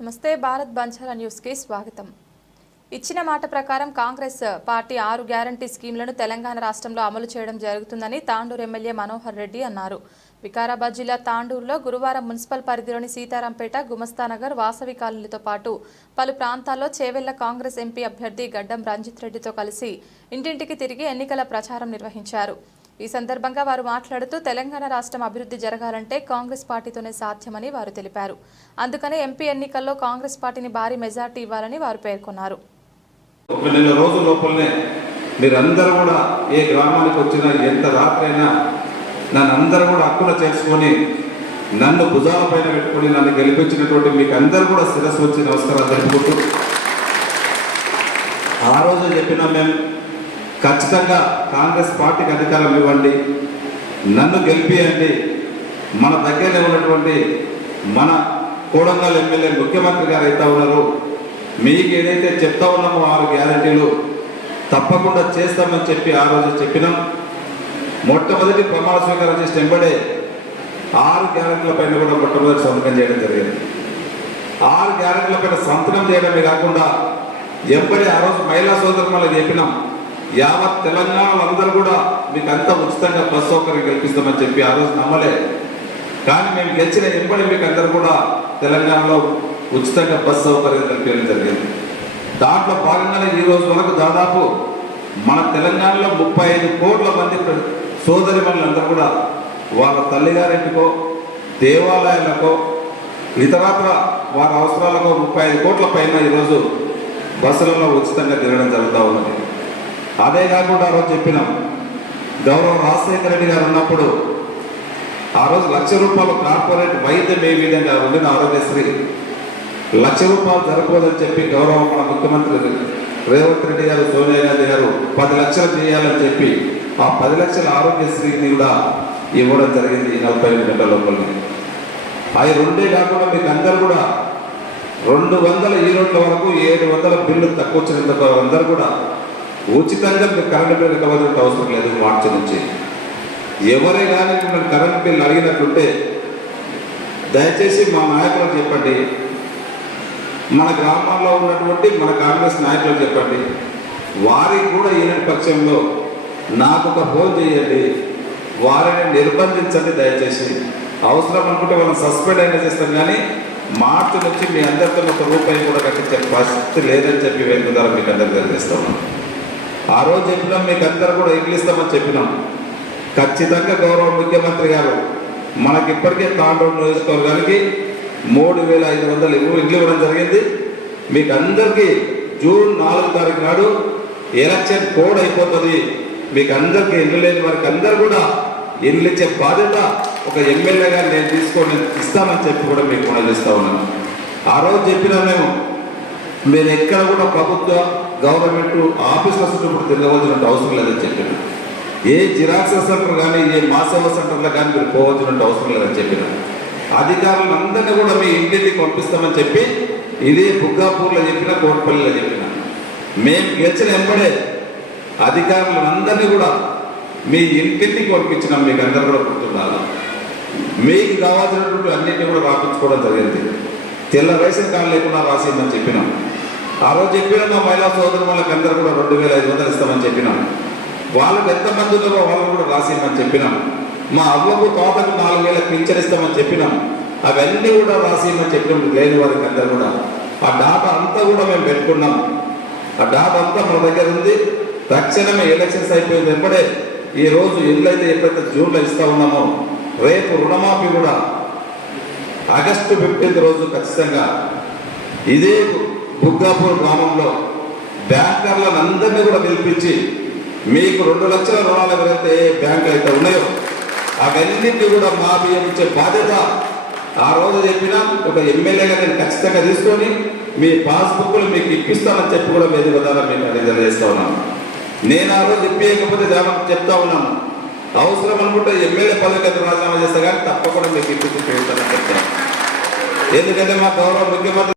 నమస్తే భారత్ బంజారా న్యూస్ కి స్వాగతం. ఇచ్చిన మాట ప్రకారం కాంగ్రెస్ పార్టీ 6 గ్యారంటీ స్కీమ్లను తెలంగాణ రాష్ట్రంలో అమలు చేయడం జరుగుతుందని తాండూరు ఎమ్మెల్యే మనోహర్ రెడ్డి అన్నారు. వికారాబాద్ జిల్లా తాండూరులో గురువారం మున్సిపల్ పరిధిలోని సీతారాంపేట, గుమస్తానగర్, వాసవి కాలనీలతో పాటు పలు ప్రాంతాల్లో చేవెళ్ల కాంగ్రెస్ ఎంపీ అభ్యర్థి గడ్డం రంజిత్ రెడ్డితో కలిసి ఇంటింటికి తిరిగి ఎన్నికల ప్రచారం నిర్వహించారు. ఈ సందర్భంగా వారు మాట్లాడుతూ తెలంగాణ రాష్ట్రం అభివృద్ధి జరగాలంటే కాంగ్రెస్ పార్టీతోనే సాధ్యమని వారు తెలిపారు. అందుకనే ఎంపీ ఎన్నికల్లో కాంగ్రెస్ పార్టీని భారీ మెజార్టీ ఇవ్వాలని వారు పేర్కొన్నారు. ఒక నెల రోజుల లోపలనే మీరందరూ కూడా ఏ గ్రామానికి వచ్చినా ఎంత రాత్రైనా నన్ను అందరూ కూడా హక్కున చేసుకొని నన్ను భుజాల పైన పెట్టుకొని నన్ను గెలిపించినటువంటి మీకు అందరూ కూడా శిరస్సు వచ్చి నమస్కారాలు జరుపుకుంటూ ఆ రోజు చెప్పినా మేము ఖచ్చితంగా కాంగ్రెస్ పార్టీకి అధికారం ఇవ్వండి, నన్ను గెలిపియండి, మన దగ్గరనే ఉన్నటువంటి మన కోడంగల్ ఎమ్మెల్యే ముఖ్యమంత్రి గారు అయితే ఉన్నారు, మీకు ఏదైతే చెప్తా ఉన్నామో 6 గ్యారెంటీలు తప్పకుండా చేస్తామని చెప్పి ఆ రోజు చెప్పినాం. మొట్టమొదటి ప్రమాణ స్వీకారం చేసిన వెంబడే 6 గ్యారెంటీల పైన కూడా మొట్టమొదటి సంతకం చేయడం జరిగింది. 6 గ్యారెంటీల పైన సంతకం చేయడమే కాకుండా ఎంబడే ఆ రోజు మహిళా సోదరులకు చెప్పినాం, యావత్ తెలంగాణలో అందరూ కూడా మీకు అంతా ఉచితంగా బస్ సౌకర్యం కల్పిస్తామని చెప్పి ఆ రోజు నమ్మలే. కానీ మేము గెలిచిన ఎంబడి మీకు అందరూ కూడా తెలంగాణలో ఉచితంగా బస్ సౌకర్యం కల్పించడం జరిగింది. దాంట్లో భాగంగానే ఈ రోజు వరకు దాదాపు మన తెలంగాణలో 35 కోట్ల మంది సోదరిమణులందరూ కూడా వాళ్ళ తల్లిగారింటికో, దేవాలయాలకో, ఇతరత్ర వారి అవసరాలకు 35 కోట్ల పైన ఈరోజు బస్సులలో ఉచితంగా తిరగడం జరుగుతూ ఉన్నది. అదే కాకుండా ఆ రోజు చెప్పినాం, గౌరవ రాజశేఖర రెడ్డి గారు ఉన్నప్పుడు ఆ రోజు ₹1,00,000 కార్పొరేట్ వైద్యం ఏ విధంగా ఉండిన ఆరోగ్యశ్రీ ₹1,00,000 జరగబోదని చెప్పి గౌరవ మన ముఖ్యమంత్రి రేవంత్ రెడ్డి గారు, సోనియా గాంధీ గారు 10 లక్షలు చేయాలని చెప్పి ఆ 10 లక్షల ఆరోగ్యశ్రీని కూడా ఇవ్వడం జరిగింది 45 గంటల లోపల. అవి రెండే కాకుండా మీకు అందరూ కూడా 200 యూనిట్ల వరకు 700 బిల్లు తక్కువ వచ్చినంత అందరూ కూడా ఉచితంగా మీకు కరెంటు బిల్లు కలవాల్సిన అవసరం లేదు. మార్చి నుంచి ఎవరే కానీ మిమ్మల్ని కరెంటు బిల్లు అడిగినట్టుంటే దయచేసి మా నాయకులకు చెప్పండి, మన గ్రామాల్లో ఉన్నటువంటి మన కాంగ్రెస్ నాయకులకు చెప్పండి, వారికి కూడా ఈనాటి పక్షంలో నాకు ఒక ఫోన్ చేయండి, వారిని నిర్బంధించండి దయచేసి. అవసరం అనుకుంటే వాళ్ళని సస్పెండ్ అయినా చేస్తాం, కానీ మార్చి నుంచి మీ అందరితో ₹1 కూడా కట్టించే పరిస్థితి లేదని చెప్పి వెనుక ద్వారా మీకు అందరికీ తెలియజేస్తాం. ఆ రోజు చెప్పినాం, మీకు అందరూ కూడా ఇల్లు ఇస్తామని చెప్పినాం. ఖచ్చితంగా గౌరవ ముఖ్యమంత్రి గారు మనకి ఇప్పటికే తాండూరు నియోజకవర్గానికి 3,500 ఇల్లు ఇవ్వడం జరిగింది. మీకు అందరికీ జూన్ 4 తారీఖు నాడు ఎలక్షన్ కోడ్ అయిపోతుంది. మీకు అందరికీ ఇల్లు లేని వారికి అందరూ కూడా ఇల్లు ఇచ్చే బాధ్యత ఒక ఎమ్మెల్యేగా నేను తీసుకొని ఇస్తానని చెప్పి కూడా మీకు మనలిస్తా ఉన్నాను. ఆ రోజు చెప్పినా మీరు ఎక్కడ కూడా ప్రభుత్వ గవర్నమెంట్ ఆఫీసుల చుట్టూ ఇప్పుడు తిరగవలసిన అవసరం లేదని చెప్పిన, ఏ జిరాక్స్ సెంటర్ కానీ ఏ మాసేవ సెంటర్లో కానీ మీరు పోవలసిన అవసరం లేదని చెప్పిన, అధికారులను అందరినీ కూడా మీ ఇంటికి పంపిస్తామని చెప్పి ఇదే బుగ్గాపూర్లో చెప్పిన, కోటపల్లిలో చెప్పిన, మేము గెలిచిన వెంబడే అధికారులను అందరినీ కూడా మీ ఇంటికి పంపించినాం. మీకు అందరూ కూడా గుర్తుండాలి. మీకు కావాల్సినటువంటి అన్నింటినీ కూడా రాపించుకోవడం జరిగింది. తెల్ల రేషన్ కార్డు లేకుండా రాసేయమని చెప్పినాం. ఆ రోజు చెప్పినా మా మహిళా సోదరు వాళ్ళకి అందరూ కూడా 2,500 ఇస్తామని చెప్పినాం. వాళ్ళకి ఎంతమంది ఉన్నారో వాళ్ళని కూడా రాసేయమని చెప్పినాం. మా అవ్వకు తోటకు 4,000 పింఛన్ ఇస్తామని చెప్పినాం. అవన్నీ కూడా రాసేయమని చెప్పినాం. లేని వారికి అందరూ కూడా ఆ డాటా అంతా కూడా మేము పెట్టుకున్నాం. ఆ డాటా అంతా మన దగ్గర ఉంది. తక్షణమే ఎలక్షన్స్ అయిపోయింది వెంబడే ఈ రోజు ఇల్లు అయితే ఎప్పుడైతే జూన్లో ఇస్తా ఉన్నామో, రేపు రుణమాఫీ కూడా ఆగస్టు 15 రోజు ఖచ్చితంగా ఇదే బుగ్గాపూర్ గ్రామంలో బ్యాంకర్లను అందరినీ కూడా పిలిపించి మీకు 2 లక్షల రుణాలు ఎవరైతే ఏ బ్యాంకులు అయితే ఉన్నాయో అవన్నింటినీ కూడా మాఫీ ఇచ్చే బాధ్యత ఆ రోజు చెప్పినా ఒక ఎమ్మెల్యేగా నేను ఖచ్చితంగా తీసుకొని మీ పాస్బుక్లు మీకు ఇప్పిస్తానని చెప్పి కూడా వేదిక ద్వారా మీకు తెలియజేస్తా ఉన్నాను. నేను ఆ రోజు ఇప్పించకపోతే చెప్తా ఉన్నాను, అవసరం అనుకుంటే ఎమ్మెల్యే పదవికి రాజీనామా చేస్తా కానీ తప్పకుండా మీకు ఇప్పించి పెడతానని చెప్తాను. ఎందుకంటే మా గౌరవ ముఖ్యమంత్రి